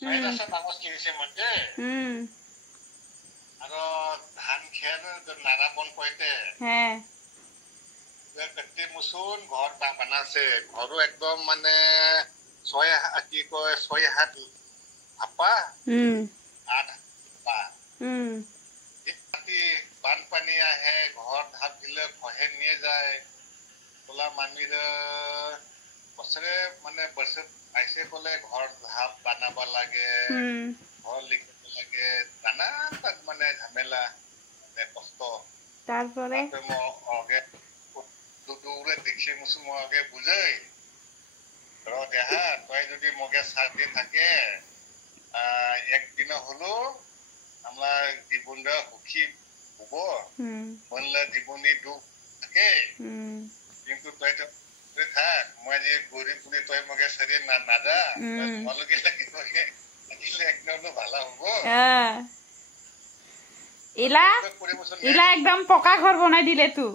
ছয়টা ডাঙৰ কিনিছে মতে আৰু ধান খেৰ নাৰা বন কইতে কটি মুচুন ঘৰ বনাইছে ঘৰো একদম মানে 6 হাত আপা 8 পা বানপানী আহে ঘৰ ধাপ দিলে খহে নিয়ে যায় তোলা মামিৰ বছৰে মানে বছৰ আইছে কলে ঘৰ ধাপ বানাব লাগে ঘৰ লিখিব লাগে নানান তাত মানে ঝামেলা মানে কষ্ট তারপরে আগে দুদুরে দেখি মুসু মগে বুঝাই র দেহা তুই যদি মগে সাথে থাকে একদিন হলো আমরা জীবনটা সুখী হব বললে জীবনী দুঃখ থাকে কিন্তু তুই তো থাক মই যে গরিব বুলি তুই মগে সারি না নাদা তোমালোকে লাগিলে একদম ভালো হব ইলা একদম পকা ঘর বনাই দিলে তু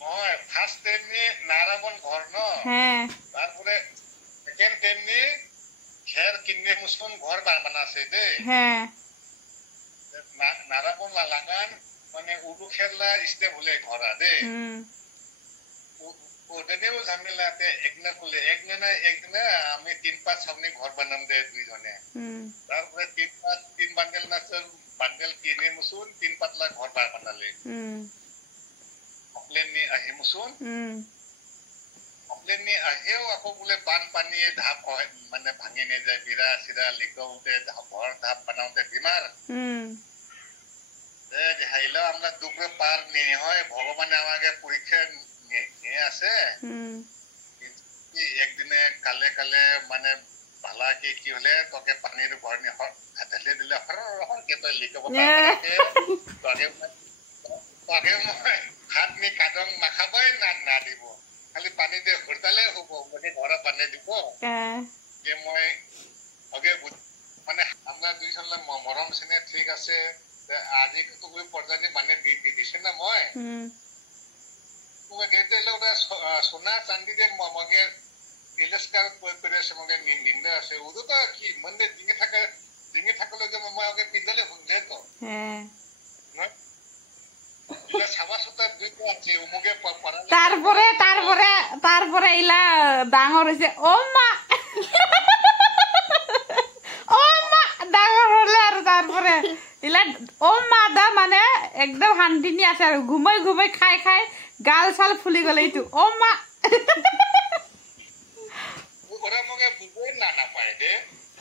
মই ফার্স্ট টাইমনি নারাবন ঘর ন তারপরে সেকেন্ড টাইমনি খের কিনে মুসুন ঘর বানাছে দে নারাবন লাগান মানে উডু খেরলা ইস্তে বলে ঘরা দে ওদেও ঝামেলাতে একনা খুলে একদিনা আমি 3-5 সামনে ঘর বানাম দে দুইজনে তারপরে 3 বান্ডেল নাচল বান্ডেল কিনে মুসুন 3 পাতলা ঘর বানালে অকলেনি আহি মুসুন অকলেনি আহিও আকৌ বলে বানপানী ধাপ মানে ভাঙি নিয়ে যায় বিরা সিরা লিকোতে ঘর ধাপ বানাওতে বিমার হাইলা আমরা দুপুরে পার নিয়ে হয় ভগবানে আমাকে পরীক্ষা নিয়ে আছে একদিনে কালে কালে মানে ভালা কি হলে তোকে পানির ঘর নিয়ে ঢেলে দিলে হরকে তই লিকব তোকে হাত নি কাদং নাখাবই না দিব খালি পানী দিয়ে ঘুরতালে হব মানে ঘরে পানী দিব যে মই আগে মানে আমরা দুইজনলে মরম সিনে ঠিক আছে আজি তো গৈ পর্যায়ে মানে দি দিছে না মই মই গেতে লওটা সোনা চাঁদি দে মগে ইলেস্কার করে আছে মগে নিন্দে আছে ওদো তো কি মন্দির দিঙে থাকলে যে মই আগে পিদলে হুঁজে তো তারপরে ইলা ডাঙর হইছে ও মা ডাঙর হলে আর তারপরে ইলা ও মা দা মানে একদম হান্দিনি আছে আর ঘুমাই ঘুমাই খাই খাই গাল সাল ফুলি গলে এইটো ও মা ওরা মগে বুবই না পায় দে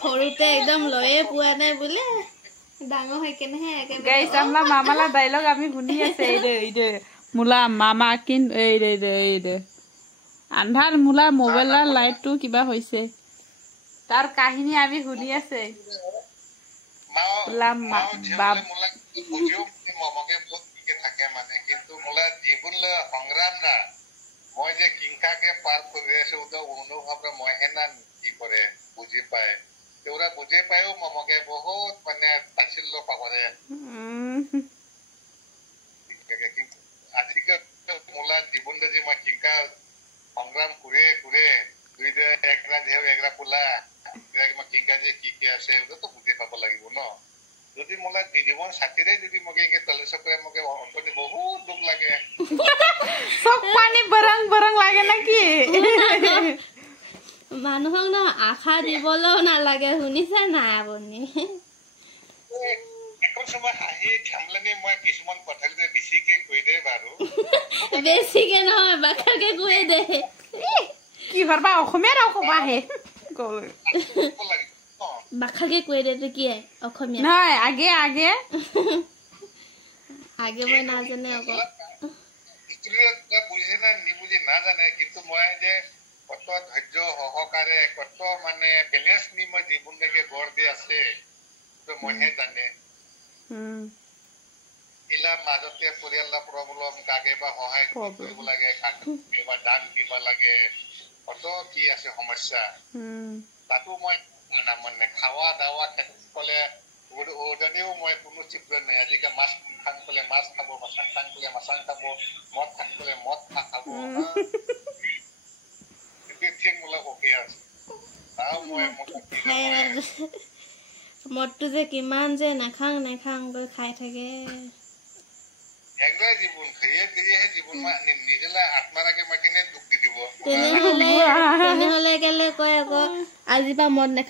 সৰুতে একদম লয়ে পোৱা নাই বোলে ডাঙৰ হৈ কেনেহে একে গাইস আমরা মামালা ডায়লগ আমি শুনি আছে এই দে মুলা মামা কিন এই দে আন্ধার মুলা মোবাইলৰ লাইটটো কিবা হৈছে তাৰ কাহিনী আমি শুনি আছে মুলা বাপ বুঝিও মমকে বহুত কি থাকে মানে কিন্তু মুলা জীবন সংগ্রাম না মই যে কিংকাকে পার করে আছে ওটা অনুভবটা মই হেনা কি করে বুঝি পায় তোরা বুঝে পায়ও মমকে বহুত মানে তাচ্ছিল্য পাবরে আজিকাল মোলা জীবনটা যে মই কিংকা সংগ্রাম করে দুইটা একরা দেহ একরা পোলা কিংকা যে কি আছে ওটা তো বুঝে পাব লাগিব ন যদি মোলা জীবন সাথীরে যদি মগে তলে চকরে মগে অন্তনি বহুত দুখ লাগে সব পানি বরং লাগে নাকি মানুহক ন আশা দিবলৈও নালাগে শুনিছে না আপুনি এখন সময় হাঁহি থামলেনি মই কিছুমান কথা যে বেছিকে কৈ দে বাৰু বেছিকে নহয় বাকাকে কৈ দে কি হৰবা অসমীয়া ৰাও কবাহে বাকাকে কৈ দে তো কি অসমীয়া নাই আগে মই নাজানে আকৌ ইষ্ট্ৰিয়ে বুজি না নিবুজি না জানে কিন্তু মই যে কত ধৈৰ্য সহকাৰে কত মানে বেলেন্স নি মই জীৱনকে গঢ় দি আছে তো মইহে জানে ইলা মাজতে পৰিয়ালৰ প্ৰব্লেম কাগে বা সহায় কৰিব লাগে কাগে বা দান দিব লাগে কত কি আছে সমস্যা তাতো মই মানে খাওয়া দাওয়া কলে ওজনেও মই কোনো চিন্তা নাই আজিকে মাছ খাং কলে মাছ খাব মাছাং খাং কলে মাছাং খাব মদ খাং কলে মদ খাব ঠিক মোলা ওকে আছে মদটো যে কিমান যে নাখাং নাখাং কৰি খাই থাকে তেনেহলে কেলে কয় আকৌ আজিৰ পৰা মদ নাখাওঁ